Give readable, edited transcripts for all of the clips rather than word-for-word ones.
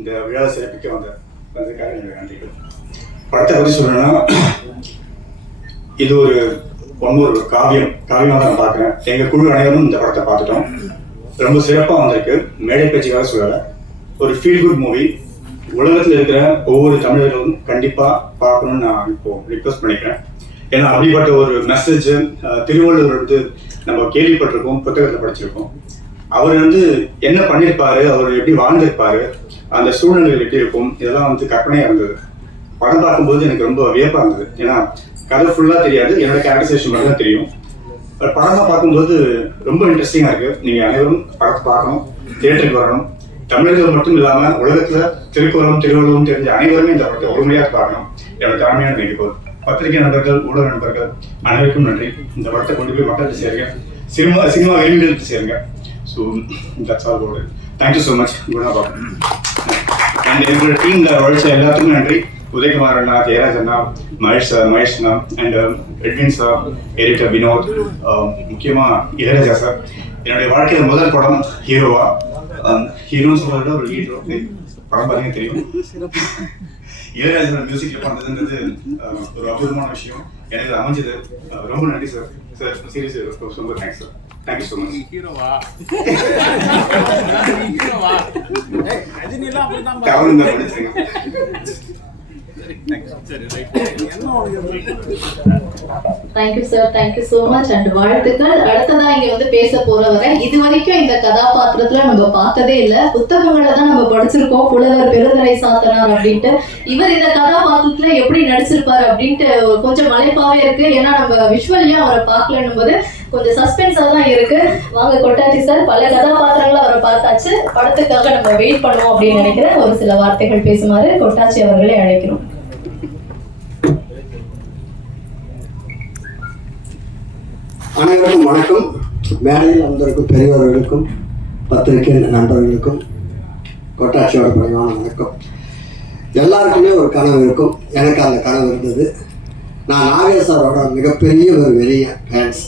இந்த விழாவை சிறப்பிக்க வந்ததுக்காக எனக்கு நன்றிகள். படத்தை பற்றி சொல்லணும்னா, இது ஒரு காவியமாக தான் நான் பார்க்குறேன். எங்கள் குழு அனைவரும் இந்த படத்தை பார்த்துட்டோம். ரொம்ப சிறப்பாக வந்திருக்கு. மேடை பேச்சுக்காக சொல்லலை, ஒரு ஃபீல் குட் மூவி. உலகத்தில் இருக்கிற ஒவ்வொரு தமிழர்களும் கண்டிப்பாக பார்க்கணும்னு நான் இப்போது ரிக்வெஸ்ட் பண்ணிக்கிறேன். ஏன்னா அப்படிப்பட்ட ஒரு மெசேஜ் திருவள்ளுவர் நம்ம கேள்விப்பட்டிருக்கோம், புத்தகத்தில் படிச்சிருக்கோம். அவர் என்ன பண்ணியிருப்பாரு, அவர் எப்படி வாழ்ந்திருப்பாரு, அந்த சூழ்நிலைகள் எப்படி இருக்கும், இதெல்லாம் கற்பனையாக இருந்தது. படம் பார்க்கும்போது எனக்கு ரொம்ப வியப்பாக இருந்தது. ஏன்னா கதை ஃபுல்லாக தெரியாது, என்னோட கேரக்டரைசேஷன் மட்டும் தான் தெரியும். பட் படமாக பார்க்கும்போது ரொம்ப இன்ட்ரெஸ்டிங்காக இருக்குது. நீங்கள் அனைவரும் படத்தை பார்க்கணும், தியேட்டருக்கு வரணும். தமிழர்கள் மட்டும் இல்லாமல் உலகத்தில் திருவள்ளுவரும் தெரிஞ்ச அனைவருமே இந்த படத்தை முழுமையாக பார்க்கணும். என்னோட தாழ்மையான வேண்டுகோள். பத்திரிகை நண்பர்கள், ஊடக நண்பர்கள் அனைவருக்கும் நன்றி. இந்த படத்தை கொண்டு போய் மக்கள்கிட்ட சேருங்க, சினிமா விரும்பிகளுக்கு சேருங்க. So that's all about it. Thank you so much. Guna Babu and எங்களோட டீமில் உழைச்ச எல்லாத்துக்கும் நன்றி. உதயகுமார் அண்ணா, ஜெயராஜ் அண்ணா, மகேஷ் அண்ணா and Edwin sir, editor Vinod, முக்கியமாக இளையராஜா சார். என்னுடைய வாழ்க்கையில் முதல் படம் ஹீரோன்னு சொல்றத ஒரு ஹீரோ படம் பார்த்தீங்கன்னா தெரியும். இளையராஜா மியூசிக்ல பண்ணுறதுன்றது ஒரு அபூர்வமான விஷயம். எனக்கு அமைஞ்சது. ரொம்ப நன்றி சார். சார் சீரியஸ் ரொம்ப thanks sir. Thank you so much. அவரும் தான் படிச்சிருங்க. Thank you sir, thank you so much and வாழ்த்துக்கள். அடுத்ததா இங்க பேச போறவங்க இது வரைக்கும் இந்த கதாபாத்திரத்துல நம்ம பார்த்ததே இல்ல. புத்தகங்களை தான் நம்ம படிச்சிருக்கோம், புலவர் பெருந்தரை சாத்தனார் அப்படின்ட்டு. இவர் இந்த கதாபாத்திரத்துல எப்படி நடிச்சிருப்பாரு அப்படின்ட்டு கொஞ்சம் மலைப்பாவே இருக்கு. ஏன்னா நம்ம விஷுவலியா அவரை பார்க்கலன்னும் போது கொஞ்சம் சஸ்பென்ஸா தான் இருக்கு. வாங்க கொட்டாச்சி சார், பல கதாபாத்திரங்களை அவரை பார்த்தாச்சு, படத்துக்காக நம்ம வெயிட் பண்ணுவோம் அப்படின்னு நினைக்கிறேன். ஒரு சில வார்த்தைகள் பேசுமாறு கொட்டாச்சி அவர்களை அழைக்கிறோம். அனைவருக்கும் வணக்கம். மேடையில் வந்திருக்கும் பெரியவர்களுக்கும் பத்திரிகை நண்பர்களுக்கும் கொட்டாட்சியோட பணிவான வணக்கம். எல்லாருக்குமே ஒரு கனவு இருக்கும். எனக்கு அந்த கனவு இருந்தது. நான் நாகேஸ்வரோட மிகப்பெரிய ஒரு வெளிய ஃபேன்ஸ்.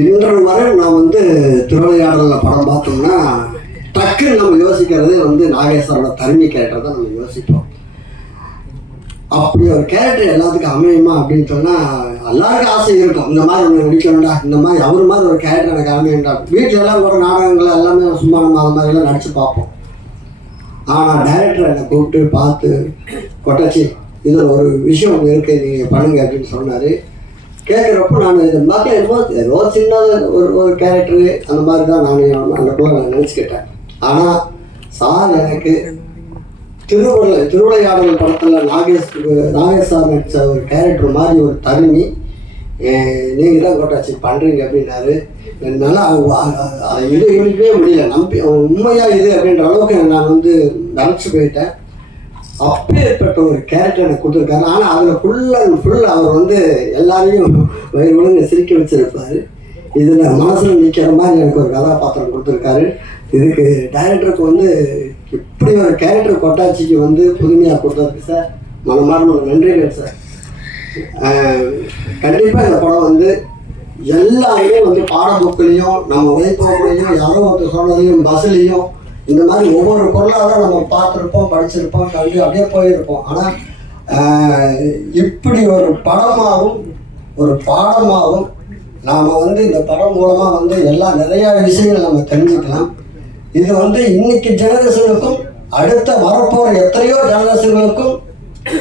இன்று வரை நான் திருவிளையாடலில் படம் பார்த்தோம்னா டக்குன்னு நம்ம யோசிக்கிறது நாகேஸ்வரோட தனிமை கேரக்டர் தான் நம்ம யோசிப்போம். அப்படி ஒரு கேரக்டர் எல்லாத்துக்கும் அமையுமா அப்படின்னு சொன்னால் எல்லாருக்கும் ஆசை இருக்கும். இந்த மாதிரி ஒன்று நடிக்கணும்டா, இந்த மாதிரி அவர் மாதிரி ஒரு கேரக்டர் எனக்கு அமையும்டா. வீட்டில் எல்லாம் ஒரு நாடகங்கள் எல்லாமே சும்மா நம்ம அது மாதிரிலாம் நடித்து பார்ப்போம். ஆனால் டைரக்டர் என்னை கூப்பிட்டு பார்த்து, கொட்டாச்சி இதில் ஒரு விஷயம் ஒன்று இருக்குது, நீங்கள் பண்ணுங்க அப்படின்னு சொன்னார். கேட்குறப்போ நான் இந்த மாதிரி ஏதோ சின்ன ஒரு கேரக்டரு அந்த மாதிரி தான் நான் நினச்சிக்கிட்டேன். ஆனால் சார் எனக்கு திருவிளையாடல் படத்தில் நாகேஷ் சார் நடித்த ஒரு கேரக்டர் மாதிரி ஒரு தருமி நீங்கள் தான் கொட்டாச்சி பண்ணுறீங்க அப்படின்னாரு. என்னால் அதை இழுக்கவே முடியல. உண்மையாக இது அப்படின்ற அளவுக்கு நான் நினச்சி போயிட்டேன். அப்பேற்பட்ட ஒரு கேரக்டர் எனக்கு கொடுத்துருக்காரு. ஆனால் அதில் ஃபுல் அவர் எல்லாரையும் வயிறு விழுங்க சிரிக்க வச்சிருப்பார். இதில் மனசில் நிற்கிற மாதிரி எனக்கு ஒரு கதாபாத்திரம் கொடுத்துருக்காரு. இதுக்கு டைரக்டருக்கு இப்படி ஒரு கேரக்டர் கொட்டாச்சிக்கு புதுமையாக கொடுத்ததுக்கு சார் மனமார்ந்த நன்றிகள் சார். கண்டிப்பாக இந்த படம் எல்லாமே பாட புக்கிலையும் நம்ம உழைப்போக்குலையும் யாரோ ஒருத்தர் சொன்னதையும் பஸ்லையும் இந்த மாதிரி ஒவ்வொரு பொருளாக தான் நம்ம பார்த்துருப்போம், படிச்சிருப்போம், கல்வி அப்படியே போயிருப்போம். ஆனால் இப்படி ஒரு படமாகவும் ஒரு பாடமாகவும் நாம் இந்த படம் மூலமாக நிறையா விஷயங்கள் நம்ம தெரிஞ்சுக்கலாம். இது இன்னைக்கு ஜெனரேஷனுக்கும் அடுத்த வரப்போகிற எத்தனையோ ஜெனரேஷன்களுக்கும்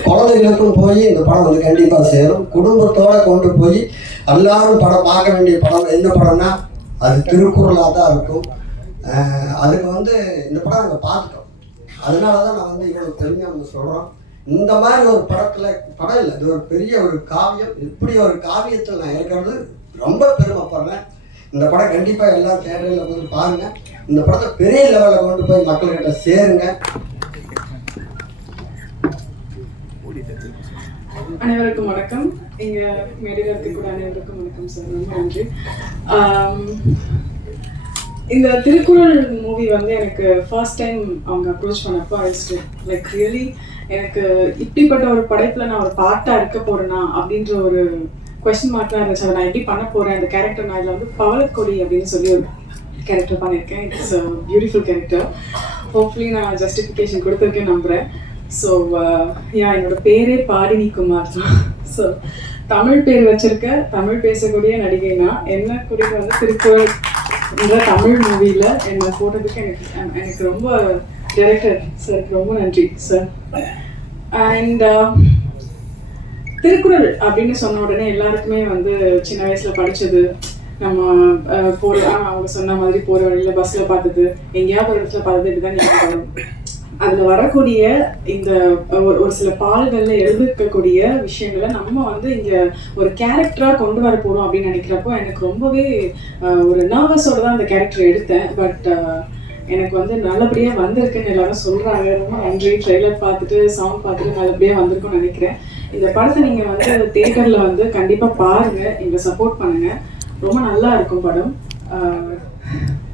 குழந்தைகளுக்கும் போய் இந்த படம் கண்டிப்பாக சேரும். குடும்பத்தோடு கொண்டு போய் எல்லாரும் படம் பார்க்க வேண்டிய படம் எந்த படம்னா அது திருக்குறளாக தான் இருக்கும். அதுக்கு இந்த படம் நாங்கள் பார்த்துட்டோம். அதனால தான் நான் இவ்வளோ பெருமையாக சொல்கிறோம். இந்த மாதிரி ஒரு படம் இல்லை, இது ஒரு பெரிய ஒரு காவியம். இப்படி ஒரு காவியத்தில் நான் இருக்கிறது ரொம்ப பெருமைப்படுறேன். இந்த படம் கண்டிப்பாக எல்லா தேட்டரில் பாருங்கள். இந்த படத்தை பெரிய லெவலில் கொண்டு போய் மக்கள்கிட்ட சேருங்க. அனைவருக்கும் வணக்கம். இங்க மேடையில் கூட அனைவருக்கும் வணக்கம் சார். ரொம்ப நன்றி. இந்த திருக்குறள் மூவி எனக்கு ஃபர்ஸ்ட் டைம் அவங்க அப்ரோச் பண்ணப்போ லைக் ரியலி எனக்கு இப்படிப்பட்ட ஒரு படைப்புல நான் ஒரு பார்ட்டா இருக்க போறேனா அப்படின்ற ஒரு கொஸ்டின் மார்க் தான் இருந்துச்சு. அதை நான் எப்படி பண்ண போறேன், அந்த கேரக்டர் நான் இதில் பவளக்கொடி அப்படின்னு சொல்லி ஒரு கேரக்டர் பண்ணியிருக்கேன். It's beautiful character. ஹோப்ஃபுல்லி நான் ஜஸ்டிஃபிகேஷன் கொடுத்துருக்கேன் நம்புகிறேன். ஸோ என்னோட பேரே பாடினி குமார் தான். ஸோ தமிழ் பேர் வச்சிருக்க தமிழ் பேசக்கூடிய நடிகைனா என்ன குறிக்க வந்து திருக்குறள் இந்த தமிழ் மூவியில் என்னை போட்டதுக்கு எனக்கு ரொம்ப டைரக்டர் சாருக்கு ரொம்ப நன்றி சார். அண்ட் திருக்குறள் அப்படின்னு சொன்ன உடனே எல்லாருக்குமே வந்து சின்ன வயசில் படித்தது, நம்ம அவங்க சொன்ன மாதிரி போகிற வழியில் பஸ்ஸில் பார்த்தது, எங்கேயாவது ஒரு இடத்துல பார்த்தது, இப்படிதான் ஞாபகம். அதில் வரக்கூடிய இந்த ஒரு சில பாடல்களில் எழுதிருக்கக்கூடிய விஷயங்களை நம்ம வந்து இங்கே ஒரு கேரக்டராக கொண்டு வர போகிறோம் அப்படின்னு நினைக்கிறப்போ எனக்கு ரொம்பவே ஒரு நர்வஸோடு தான் அந்த கேரக்டர் எடுத்தேன். பட் எனக்கு வந்து நல்லபடியாக வந்திருக்குன்னு எல்லாரும் சொல்கிறாங்க. ரொம்ப நன்றி. ட்ரெய்லர் பார்த்துட்டு சாங் பார்த்துட்டு நல்லபடியாக வந்திருக்குன்னு நினைக்கிறேன். இந்த படத்தை நீங்கள் வந்து தியேட்டரில் வந்து கண்டிப்பாக பாருங்கள், எங்களை சப்போர்ட் பண்ணுங்கள். ரொம்ப நல்லா இருக்கும் படம்.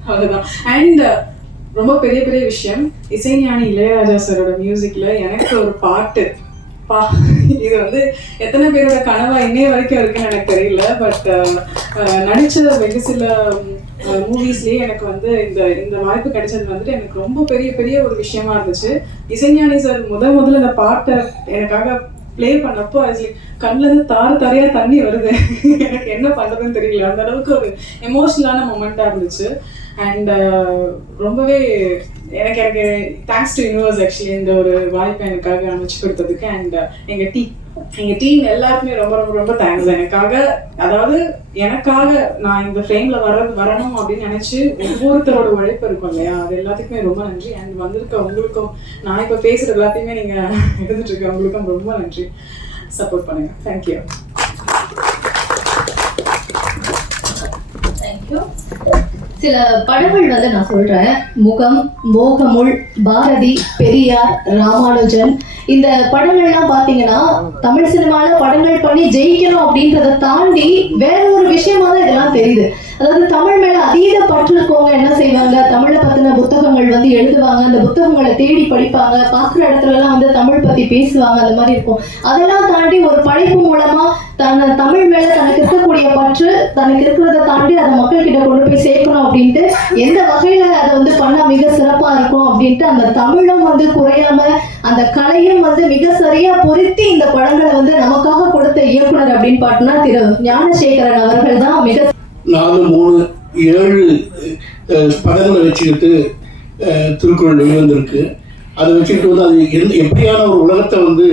அவ்வளோதான். அண்ட் ரொம்ப பெரிய பெரிய விஷயம், இசைஞானி இளையராஜா சாரோட மியூசிக்ல எனக்கு ஒரு பாட்டு இது வந்து எத்தனை பேரோட கனவா இன்னைய வரைக்கும் இருக்குன்னு எனக்கு தெரியல. பட் நடிச்ச வெகு சில மூவிஸ்லயே எனக்கு வந்து இந்த வாய்ப்பு கிடைச்சது வந்துட்டு எனக்கு ரொம்ப பெரிய பெரிய ஒரு விஷயமா இருந்துச்சு. இசைஞானி சார் முதல்ல இந்த பாட்டை எனக்காக ப்ளே பண்ணப்போ அது கண்ணில் இருந்து தாரையா தண்ணி வருது. எனக்கு என்ன பண்ணுறதுன்னு தெரியல. அந்த அளவுக்கு ஒரு எமோஷ்னலான மொமெண்ட்டாக இருந்துச்சு. அண்ட் ரொம்பவே எனக்கு தேங்க்ஸ் டு யூனிவர்ஸ் ஆக்சுவலி இந்த ஒரு வாய்ப்பை எனக்காக அமைச்சு கொடுத்ததுக்கு. அண்ட் எங்கள் டீம் எல்லாருக்குமே ரொம்ப ரொம்ப ரொம்ப தேங்க்ஸ். எனக்காக நான் இந்த ஃப்ரேமில் வரணும் அப்படின்னு நினச்சி ஒவ்வொருத்தரோட உழைப்பு இருக்கும் இல்லையா, அது எல்லாத்துக்குமே ரொம்ப நன்றி. அண்ட் வந்திருக்க உங்களுக்கும், நான் இப்போ பேசுகிற எல்லாத்தையுமே நீங்கள் எடுத்துட்டு இருக்க உங்களுக்கும் ரொம்ப நன்றி. சப்போர்ட் பண்ணுங்க. தேங்க்யூ. தேங்க்யூ. சில படங்கள் வந்து நான் சொல்றேன். முகம், மோகமுள், பாரதி, பெரியார், ராமானுஜன், இந்த படங்கள்லாம் பாத்தீங்கன்னா தமிழ் சினிமால படங்கள் பண்ணி ஜெயிக்கணும் அப்படின்றத தாண்டி வேற ஒரு விஷயமா தான் இதெல்லாம் தெரியுது. அதாவது தமிழ் மேல அதீத பற்று இருக்கவங்க என்ன செய்வாங்க, தமிழை பத்தின புத்தகங்கள் வந்து எழுதுவாங்க, அந்த புத்தகங்களை தேடி படிப்பாங்க, பார்க்குற இடத்துல எல்லாம் வந்து தமிழ் பத்தி பேசுவாங்க, அந்த மாதிரி இருக்கும். அதெல்லாம் தாண்டி ஒரு படைப்பு மூலமா தமிழ் மேல தனக்கு இருக்கக்கூடிய பற்று, தனக்கு இருக்கிறத தாண்டி அதை மக்கள் கிட்ட கொண்டு போய் சேர்க்கணும் அப்படின்ட்டு எந்த வகையில அதை வந்து பண்ணா மிக சிறப்பா இருக்கும் அப்படின்ட்டு அந்த தமிழும் வந்து குறையாம அந்த கலையும் வந்து மிக சரியா பொருத்தி இந்த படங்களை வந்து நமக்காக கொடுத்த இயக்குனர் அப்படின்னு பாட்டுனா திரு ஞானசேகரன் அவர்கள் தான். மிக 4, 3, 7 படங்களை வச்சுக்கிட்டு திருக்குறள் வெளிவந்திருக்கு. அதை வச்சுக்கிட்டு வந்து அது எப்படியான ஒரு உலகத்தை வந்து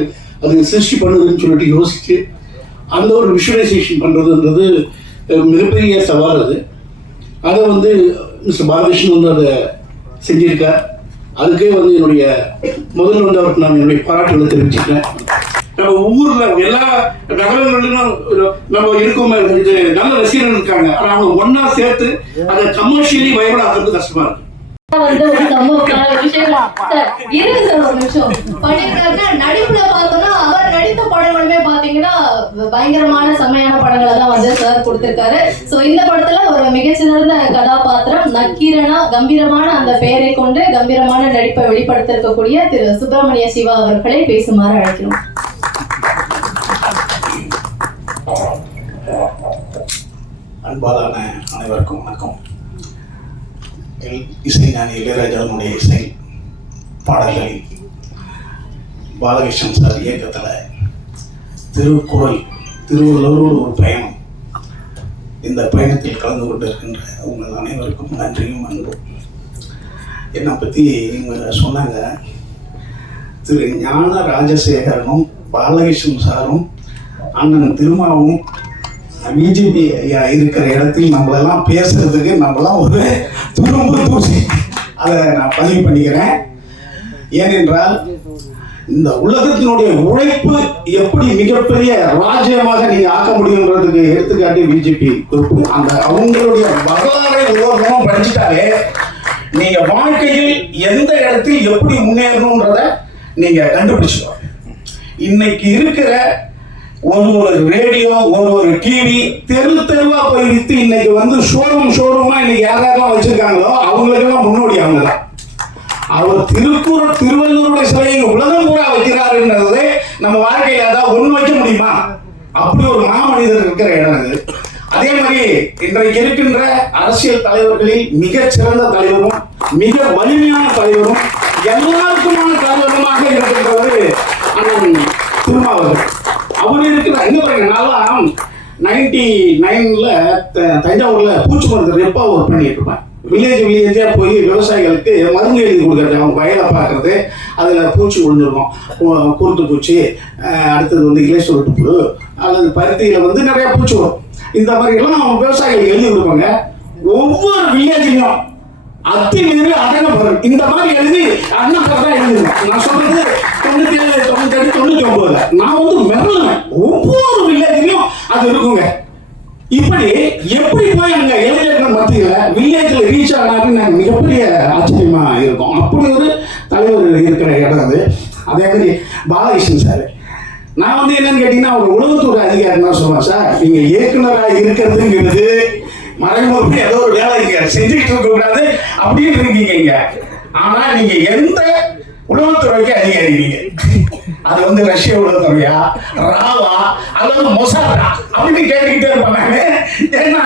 அது சிருஷ்டி பண்ணுதுன்னு சொல்லிட்டு யோசிச்சு அந்த ஒரு விஷுவலைசேஷன் பண்ணுறதுன்றது மிகப்பெரிய சவால். அதை வந்து மிஸ்டர் பாலகிருஷ்ணன் வந்து அதை செஞ்சிருக்கார். அதுக்கே வந்து முதல்ல வந்து அவருக்கு நான் என்னுடைய பாராட்டுகளை தெரிவிச்சுக்கிறேன். நம்ம ஊர்ல எல்லா நகரங்களிலும் நம்ம இருக்கோமே, இது நல்ல ரசிகர்கள் இருக்காங்க. ஆனா அவங்க ஒன்னா சேர்த்து அதை கமர்ஷியலி வயபிள் ஆகிறது கஷ்டமா இருக்கு. வந்து ஒரு சமூகமான விஷயம் சார் இருக்கு சார். ஒரு நிமிஷம் பண்ணிருக்காருன்னா நடிப்புல பார்த்தோம்னா அவர் நடித்த படங்களுமே பாத்தீங்கன்னா பயங்கரமான செம்மையான படங்களை தான் வந்து சார் கொடுத்திருக்காரு. சோ இந்த படத்துல ஒரு மிகச்சிறந்த கதாபாத்திரம் நக்கீரனா கம்பீரமான அந்த பெயரை கொண்டு கம்பீரமான நடிப்பை வெளிப்படுத்திருக்கக்கூடிய திரு சுப்பிரமணிய சிவா அவர்களை பேசுமாறு அழைக்கிறோம். அன்பாலான அனைவருக்கும் வணக்கம். இசைஞானி இளையராஜாவுடைய இசை பாடல்களில் பாலகிருஷ்ணன் சார் இயக்கத்தில் திருக்குறள் திருவள்ளுவரோடு ஒரு பயணம், இந்த பயணத்தில் கலந்து கொண்டு இருக்கின்ற உங்கள் அனைவருக்கும் நன்றியும் அன்பும். என்னை பற்றி இவங்க சொன்னாங்க, திரு ஞான ராஜசேகரனும் பாலகிருஷ்ணன் சாரும் அண்ணன் திருமாவும் பிஜேபி இருக்கிற இடத்தில் நம்மளெல்லாம் பேசுறதுக்கு நம்மளாம் ஒரு துரும்பு தூசி. அதை நான் பதிவு பண்ணிக்கிறேன். ஏனென்றால் இந்த உலகத்தினுடைய உழைப்பு எப்படி மிகப்பெரிய ராஜ்யமாக நீங்க ஆக்க முடியுன்றதுக்கு எடுத்துக்காட்டி பிஜேபி குரூப். அந்த அவங்களுடைய வரலாறை ஒவ்வொருத்தரும் படிச்சுட்டாலே நீங்க வாழ்க்கையில் எந்த இடத்தில் எப்படி முன்னேறணும்ன்றத நீங்க கண்டுபிடிச்சிடுவோம். இன்னைக்கு இருக்கிற ஒரு ரேடியோ, ஒரு டிவி தெருவா போய் வித்து இன்னைக்கு வந்து ஷோரூமா இன்னைக்கு யாரெல்லாம் வச்சிருக்காங்களோ அவங்களுக்கெல்லாம் முன்னோடி அவங்க தான். அவர் திருவள்ளுவருடைய சிலையை உலகம் பூரா வைக்கிறாருன்றதை நம்ம வாழ்க்கையில ஏதாவது ஒண்ணு வைக்க முடியுமா? அப்படி ஒரு மாமனிதர் இருக்கிற இடம் அது. அதே மாதிரி இன்றைக்கு இருக்கின்ற அரசியல் தலைவர்களில் மிகச்சிறந்த தலைவரும் மிக வலிமையான தலைவரும் எல்லாருக்குமான தலைவருமாக இருக்கின்றவர் அண்ணன் திருமாவளவன். அவர் இருக்கிற இன்னும் நான்லாம் 99ல தஞ்சாவூர்ல பூச்சி மருந்து ரெப்பா ஒர்க் பண்ணிட்டு இருப்பேன். வில்லேஜா போய் விவசாயிகளுக்கு மருந்து எழுதி கொடுக்குறது, அவங்க வயலை பார்க்கறது, அதில் பூச்சி விழுந்துருக்கும், குருத்து பூச்சி, அடுத்தது வந்து இலை சுருட்டு புழு அல்லது பருத்தியில் வந்து நிறைய பூச்சி வரும். இந்த மாதிரி எல்லாம் விவசாயிகள் எழுதி கொடுப்பாங்க. ஒவ்வொரு வில்லேஜ்லையும் அத்திமீறி அடங்கப்படும் இந்த மாதிரி எழுதி அண்ணா தான் எழுதுங்க. நான் சொல்றது 97, 98, 99. நான் வந்து மிரளுவேன். ஒவ்வொரு வில்லேஜ்லையும் அது இருக்குங்க. இப்படி எப்படி போய் அங்க இளைஞர்கள் மத்தியில வில்லேஜ்ல ரீச் ஆனாருன்னு எனக்கு மிகப்பெரிய ஆச்சரியமா இருக்கும். அப்படி ஒரு தலைவர் இருக்கிற இடம் அது. அதே மாதிரி பாலகிருஷ்ணன் சார், நான் வந்து என்னன்னு கேட்டீங்கன்னா ஒரு உளவுத்துறை அதிகாரி தான் சொல்லுவேன். சார், நீங்க இயக்குனராக இருக்கிறதுங்கிறது மறைமுகமா ஏதோ ஒரு வேலை இங்க செஞ்சுக்கிட்டு இருக்க கூடாது அப்படின்னு இருக்கீங்க இங்க. ஆனா நீங்க எந்த உளவுத்துறைக்கு அதிகாரி? நீங்க அது வந்து ரஷ்ய உளவுத்துறையா, ராவா அல்லது மொசாடா அப்படின்னு கேட்டுக்கிட்டே இருப்பாங்க. ஏன்னா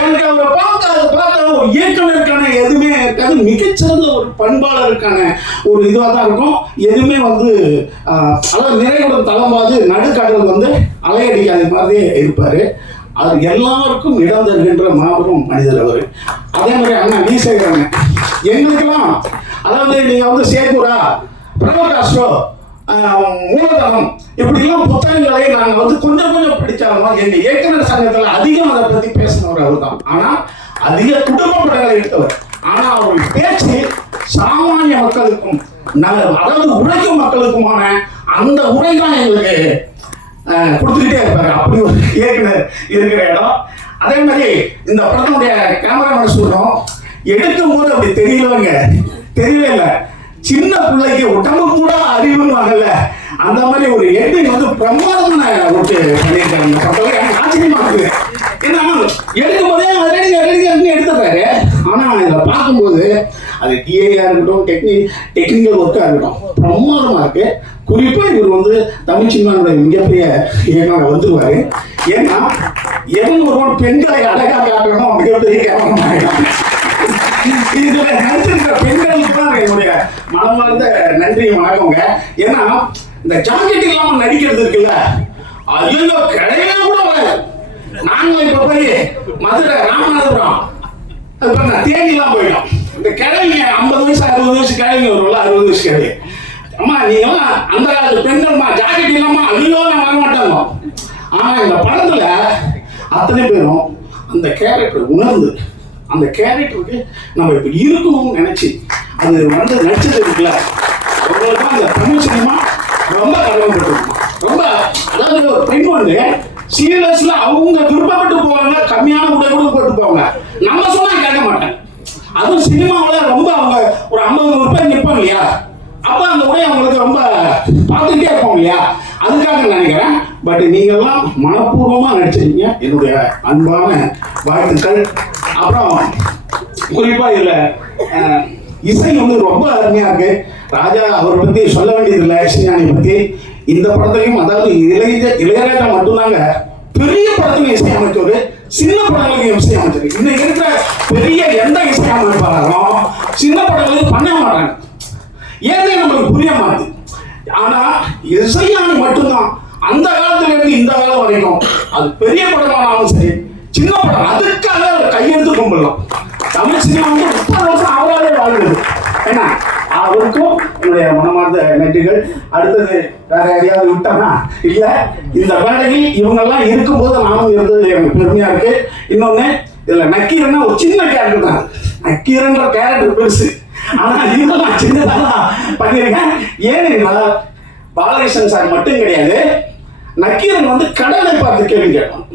எனக்கு அவரை பார்த்த ஒரு இயக்குனருக்கான எதுவுமே இருக்காது. மிகச்சிறந்த ஒரு பண்பாளருக்கான ஒரு இதுவாக தான் இருக்கும். எதுவுமே வந்து அதாவது நிறைவுடன் தளம்பாது நடுக்கடல் வந்து அலையடிக்காத மாதிரியே இருப்பாரு. அது எல்லாருக்கும் இடம் தருகின்ற மாபெரும் மனிதர் அவர். அதே மாதிரி அண்ணா வீசேகரன் எங்களுக்கெல்லாம், அதாவது நீங்க வந்து சேகூரா, பிரபகாஷ்டோ, மூலதனம் இப்படிலாம் புத்தகங்களை நாங்கள் வந்து கொஞ்சம் கொஞ்சம் படித்தாலும் எங்கள் இயக்குனர் சங்கத்தில் அதிகம் அதை பற்றி பேசினவர் அவர் தான். ஆனால் அதிக குடும்ப படங்களை எடுத்தவர். ஆனால் அவருடைய பேச்சு சாமானிய மக்களுக்கும் அதாவது உழைக்கும் மக்களுக்குமான அந்த உரை தான் எங்களுக்கு கொடுத்துக்கிட்டே இருப்பாரு. அப்படி ஒரு இயக்குனர் இருக்கிற இடம். அதே மாதிரி இந்த படத்தினுடைய கேமராமேன் சொல்றோம், எடுக்கும் போது அப்படி தெரியவே இல்லை. சின்ன பிள்ளைக்கு உடம்பு கூட அறிவுன்னு வாங்கல, அந்த மாதிரி ஒரு எட்டிங் வந்து பிரமாதமான ஒரு பண்ணியிருக்காங்க. ஆச்சரியமா இருக்கு. ஏன்னா எடுக்கும் போதே ரெடி எடுத்துறாரு. ஆனா இதை பார்க்கும்போது அது டிஏயா இருக்கட்டும், டெக்னிக்கல் ஒர்க்கா இருக்கட்டும், பிரமாதமா இருக்கு. குறிப்பா இவர் வந்து தமிழ் சினிமாவுடைய மிகப்பெரிய இயக்குனர் வந்துருவாரு. ஏன்னா எவன் ஒருவன் பெண்களை அழகா காட்டணும் மிகப்பெரிய கேமரா. இதுல நடிச்சிருக்கிற பெண்களுக்கு தான் என்னுடைய மனமார்ந்த நன்றி வணக்கங்க. ஏன்னா இந்த ஜாக்கெட் இல்லாம நடிக்கிறது இருக்குல்ல, ஐயோ கிடையவே கூட வராது. நாங்க இப்ப போய் மதுரை ராமநாதபுரம் தேனிலாம் போயிட்டோம். இந்த கிழவிங்க 50 வயசு 60 வயசு கிழவிங்க வரும்ல, 60 வயசு கிழவி, அம்மா நீங்களாம் அந்த காலத்து பெண்கள்மா ஜாக்கெட் இல்லாம ஐயோ நான் வர மாட்டாங்க. ஆனா இந்த படத்துல அத்தனை பேரும் அந்த கேரக்டர் உணர்ந்து அந்த கேரக்டருக்கு நம்ம இப்ப இருக்கணும்னு நினைச்சு அது வந்து நடிச்சது இருக்குல்ல, அவங்களுக்கு அந்த தமிழ் சினிமா ரொம்ப கடமைப்பட்டிருக்கும். ரொம்ப அதாவது ஒரு பெண் வந்து சீரியஸ்ல அவங்க விருப்பப்பட்டு போவாங்க, கம்மியான உடை கூட போட்டு போவாங்க. நம்ம சொன்னா கேட்க மாட்டேன். அதுவும் சினிமாவில் ரொம்ப அவங்க ஒரு 50 பேர் நிற்போம் இல்லையா, அப்ப அந்த உடை அவங்களுக்கு ரொம்ப பார்த்துக்கிட்டே இருப்போம் இல்லையா, அதுக்காக நினைக்கிறேன். பட் நீங்கள்லாம் மனப்பூர்வமா நடிச்சிருக்கீங்க, என்னுடைய அன்பான வாழ்த்துக்கள். அப்புறம் குறிப்பா இதுல இசை வந்து ரொம்ப அருமையா இருக்கு. ராஜா அவரை பத்தி சொல்ல வேண்டியதில்லை, இசைஞானி பத்தி. இந்த படத்துலையும் அதாவது இளையராஜா மட்டும்தாங்க பெரிய படத்துக்கு இசை அமைச்சவர், சின்ன படங்களுக்கு இசை அமைச்சர். இன்னைக்கு இருக்கிற பெரிய எந்த இசை அமைப்பாளரும் சின்ன படங்களுக்கு பண்ண மாட்டாங்க. ஏன்னே நம்மளுக்கு புரிய மாட்டுது. ஆனா இசைஞானி மட்டும்தான் அந்த காலத்துல இருந்து இந்த காலம் வரைக்கும் அது பெரிய படமானாலும் சரி சின்ன படம் அதுக்காக கையெழுத்து கும்பிடலாம். தமிழ் சினிமா வந்து 30 வருஷம் அவராலே வாழ்ந்தது. ஏன்னா அவருக்கும் என்னுடைய மனமார்ந்த நன்றிகள். அடுத்தது வேற யாரையாவது விட்டானா இல்ல, இந்த வேலையில் இவங்கெல்லாம் இருக்கும்போது நானும் இருந்தது எனக்கு பெருமையா இருக்கு. இன்னொன்னு இதுல நக்கீரன்னா ஒரு சின்ன கேரக்டர் தான். நக்கீரன்ற கேரக்டர் பெருசு, ஆனா இதெல்லாம் சின்னதான் பண்ணியிருக்கேன். ஏன்னா பாலகிருஷ்ணன் சார் மட்டும் கிடையாது, நக்கீரன் வந்து கடலை பார்த்து கேள்வி கேட்பான்.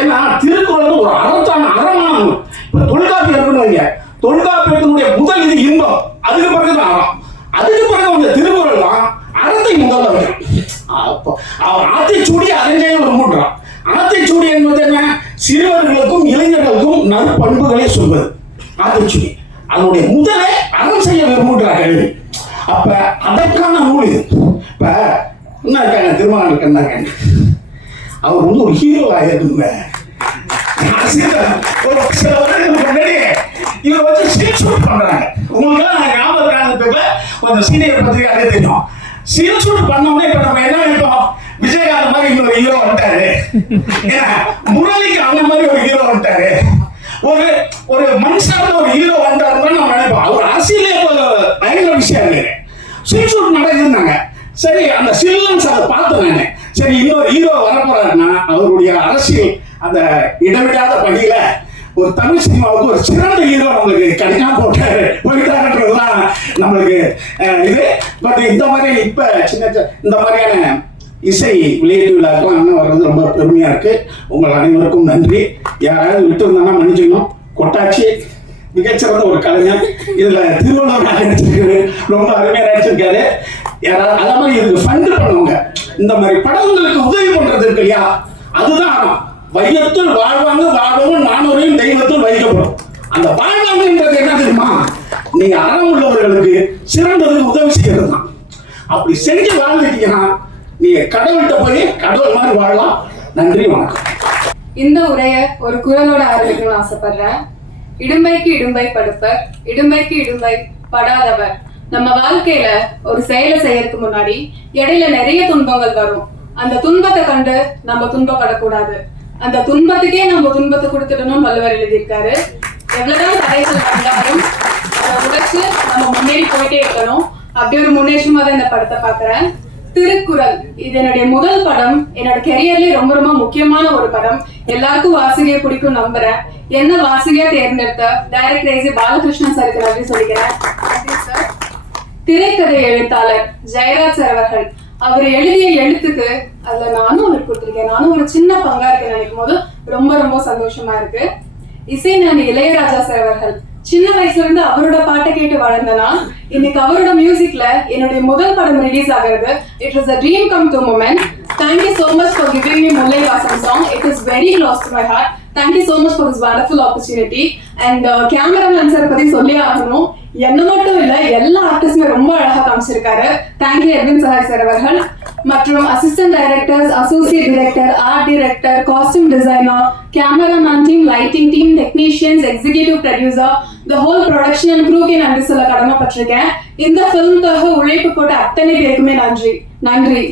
ஏன்னா திருக்குறள் ஒரு அறமான இப்ப தொல்காப்பியம் இருக்குன்னு வைங்க, தொல்காப்பியத்தினுடைய முதல் இது இன்பம், அதுக்கு பிறகுதான் அறம், அதுக்கு பிறகு அந்த திருக்குறள் தான் அறத்தை முதல்ல வைக்கிறான். அவன் ஆத்திச்சூடி அறிஞ்சே விரும்புகிறான். ஆத்திச்சூடி என்பது என்ன, சிறுவர்களுக்கும் இளைஞர்களுக்கும் நற்பண்புகளை சொல்வது ஆத்திச்சூடி. அதனுடைய முதலே அறம் செய்ய விரும்புகிறார்கள். அப்ப அதற்கான நூல் இது. இப்ப என்ன இருக்காங்க திருமணம் இருக்காங்க, அவர் வந்து ஒரு ஹீரோ ஆயிருக்குங்க. ஒரு சில வருடங்களுக்கு முன்னாடி இவரை வச்சு சீல் ஷூட் பண்றாங்க. உங்களுக்கெல்லாம் ஞாபகம் இருக்காதுல, கொஞ்சம் சீனியர் பத்திரிகையாளே தெரியும். சீல் ஷூட் பண்ணோம்னா இப்ப நம்ம என்ன நினைப்போம், விஜயகாந்த் மாதிரி இன்னொரு ஹீரோ வந்துட்டாரு, முரளிக்கு அந்த மாதிரி ஒரு ஹீரோ வந்துட்டாரு, ஒரு ஒரு மனுஷால ஒரு ஹீரோ வந்தாருன்னு நம்ம நினைப்போம். அவர் அரசியலே பயங்கர விஷயம் இல்லை. சீல் ஷூட் நடக்குதுன்னாங்க. சரி, அந்த சில்லன்ஸ் அதை பார்த்தேன் நானு. சரி, இன்னொரு ஹீரோ வரப்போறாருன்னா அவருடைய அரசியல் அந்த இடவிடாத பணியில ஒரு தமிழ் சினிமாவுக்கு ஒரு சிறந்த ஹீரோ நம்மளுக்கு கிடைக்காம போயிட்டாருன்றதுதான் நம்மளுக்கு இது. பட் இந்த மாதிரி இப்ப சின்ன இந்த மாதிரியான இசை விளையாட்டு விழாக்கெல்லாம் அண்ணன் வர்றது ரொம்ப பெருமையா இருக்கு. உங்கள் அனைவருக்கும் நன்றி. யாராவது விட்டு இருந்தாங்கன்னா மன்னிச்சுக்கணும். கொட்டாச்சி மிகச்சிறந்த ஒரு கலைஞர். இதுல திருவள்ளுவர் நடிச்சிருக்காரு, ரொம்ப அருமையா நடிச்சிருக்காரு. யாராவது அதே மாதிரி இதுக்கு ஃபண்ட் பண்ணுவாங்க, இந்த மாதிரி படங்களுக்கு உதவி பண்றது இருக்கு இல்லையா, அதுதான் வையத்தில் வாழ்வாங்க வாழவும் நானூறையும் தெய்வத்தில் வைக்கப்படும். அந்த வாழ்வாங்கன்றது என்ன தெரியுமா, நீங்க அறம் உள்ளவர்களுக்கு சிறந்ததுக்கு உதவி செய்யறது தான். அப்படி செஞ்சு வாழ்ந்துட்டீங்கன்னா நீங்க கடவுள்கிட்ட போய் கடவுள் மாதிரி வாழலாம். நன்றி, வணக்கம். இந்த உரைய ஒரு குரலோட ஆரம்பிக்கணும்னு ஆசைப்படுறேன். இடும்பைக்கு இடும்பை படுப்பர், இடும்பைக்கு இடும்பை படாதவர். நம்ம வாழ்க்கையில ஒரு செயலை செய்யறதுக்கு முன்னாடி இடையில நிறைய துன்பங்கள் வரும். அந்த துன்பத்தை கண்டு நம்ம துன்பப்படக்கூடாது. அந்த துன்பத்துக்கே நம்ம துன்பத்தை கொடுத்துடணும் வள்ளுவர் எழுதியிருக்காரு. எவ்வளவுதான் தடைகள் வந்தாலும் அதை உடைச்சு நம்ம முன்னேறி போயிட்டே இருக்கணும். அப்படி ஒரு முன்னேற்றமா தான் இந்த படத்தை பாக்குறேன். திருக்குறள் இது என்னுடைய முதல் படம். என்னோட கெரியர்லயே ரொம்ப ரொம்ப முக்கியமான ஒரு படம். எல்லாருக்கும் வாசிகையை பிடிக்கும் நம்புறேன். என்ன வாசிகையா தேர்ந்தெடுத்த டைரக்டர் பாலகிருஷ்ணன் சாருக்கு நன்றி சொல்லிக்கிறேன். திரைக்கதை எழுத்தாளர் ஜெயராஜ் சார் அவர்கள், அவர் எழுதிய எழுத்துக்கு அதுல நானும் அவர் கொடுத்திருக்கேன். நானும் ஒரு சின்ன பங்கா இருக்கேன் நினைக்கும் போது ரொம்ப ரொம்ப சந்தோஷமா இருக்கு. இசைஞானி இளையராஜா சார் அவர்கள், சின்ன வயசுல இருந்து அவரோட பாட்டை கேட்டு வளர்ந்தனா இன்னைக்கு அவரோட மியூசிக்ல என்னுடைய முதல் படம் ரிலீஸ் ஆகிறது. It was a dream come true moment. Thank you so much for giving me Mullai Vasam song. It is very close to my heart. Thank you so much for this wonderful opportunity. And cameraman sir பத்தி சொல்லி ஆகணும். என்ன மட்டும் இல்ல, எல்லா ஆர்டிஸ்டுமே ரொம்ப அழகா காமிச்சிருக்காரு. Thank you Erwin Sahai sir அவர்கள் மற்றும் assistant directors, associate director, art director, costume designer, cameraman team, lighting team, technicians, executive producer, the whole production and க்ரூக்கு நன்றி சொல்ல கடமைப்பட்டிருக்கேன். இந்த ஃபிலிமுக்காக உழைப்பு போட்ட அத்தனை பேருக்குமே நன்றி.